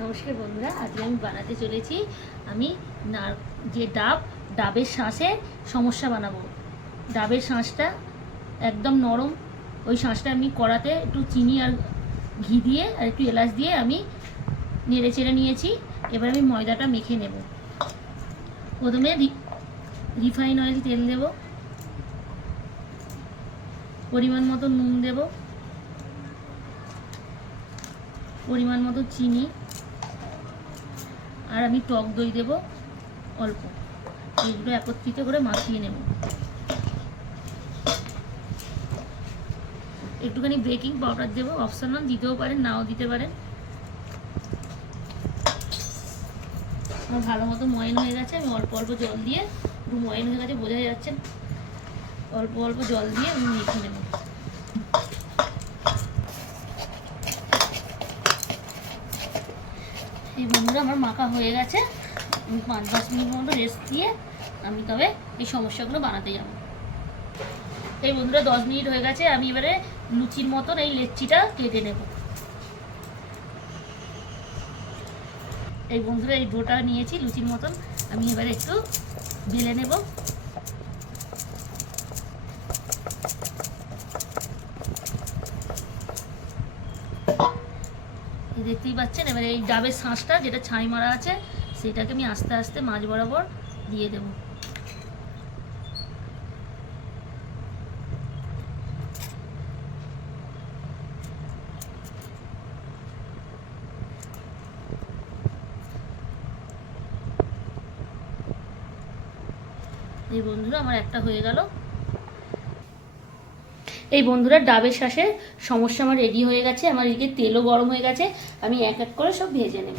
নমস্কার বন্ধুরা, আজকে আমি বানাতে চলেছি, আমি নার যে ডাব, ডাবের শাঁসে সমস্যা বানাবো। ডাবের শাঁসটা একদম নরম, ওই শাঁসটা আমি কড়াতে একটু চিনি আর ঘি দিয়ে আর একটু এলাচ দিয়ে আমি নেড়ে চেড়ে নিয়েছি, এবার আমি ময়দাটা মেখে নেব। প্রথমে রিফাইন অয়েল তেল দেব, পরিমাণ মতো নুন দেব, পরিমাণ মতো চিনি আর আমি টক দই দেব অল্প। এইগুলো একত্রিত করে মাখিয়ে নেব। একটুখানি বেকিং পাউডার দেবো অপশনাল দিতেও পারেন, নাও দিতে পারেন। আমার ভালো মতো ময়ন হয়ে গেছে, আমি অল্প অল্প জল দিয়ে, একটু ময়ন হয়ে গেছে, বোঝা যাচ্ছে অল্প অল্প জল দিয়ে আমি মেখে নেব। এই বন্ধুরা, আমার মাখা হয়ে গেছে। পাঁচ দশ মিনিট মতো রেস্ট দিয়ে আমি তবে এই সমস্যাগুলো বানাতে যাব। এই বন্ধুরা, দশ মিনিট হয়ে গেছে, আমি এবারে লুচির মতন এই লেচিটা কেটে নেব। এই বন্ধুরা, এই ডোটা নিয়েছি লুচির মতন। আমি এবারে একটু বেলে নেব। দেখতেই পাচ্ছেন? এবারে এই ডাবের শাঁসটা যেটা ছাই মারা আছে, সেটাকে আমি আস্তে আস্তে মাছ বরাবর দিয়ে দেব। এই বন্ধুরা, আমার একটা হয়ে গেল। এই বন্ধুরা, ডাবের শ্বাসের সমস্যা আমার রেডি হয়ে গেছে, আমার এদিকে তেলও গরম হয়ে গেছে, আমি এক এক করে সব ভেজে নেব।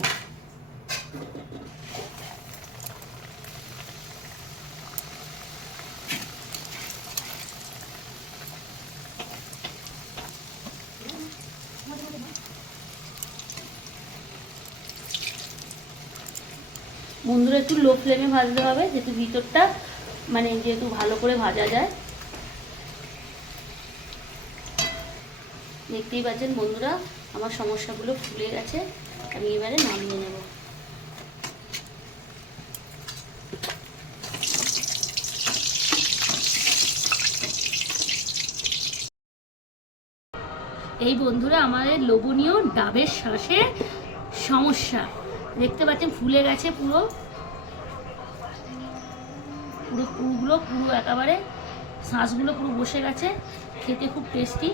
বন্ধুরা, একটু লো ফ্লেমে ভাজতে হবে, যেহেতু ভিতরটা মানে যেহেতু ভালো করে ভাজা যায়। দেখতেই পাচ্ছেন বন্ধুরা, আমার সমস্যাগুলো ফুলে গেছে, আমি এবারে নামিয়ে নেব। এই বন্ধুরা, আমাদের লোভনীয় ডাবের শ্বাসে সমস্যা। দেখতে পাচ্ছেন, ফুলে গেছে পুরো। পুরো পুরোগুলো পুরো একেবারে শ্বাসগুলো পুরো বসে গেছে, খেতে খুব টেস্টি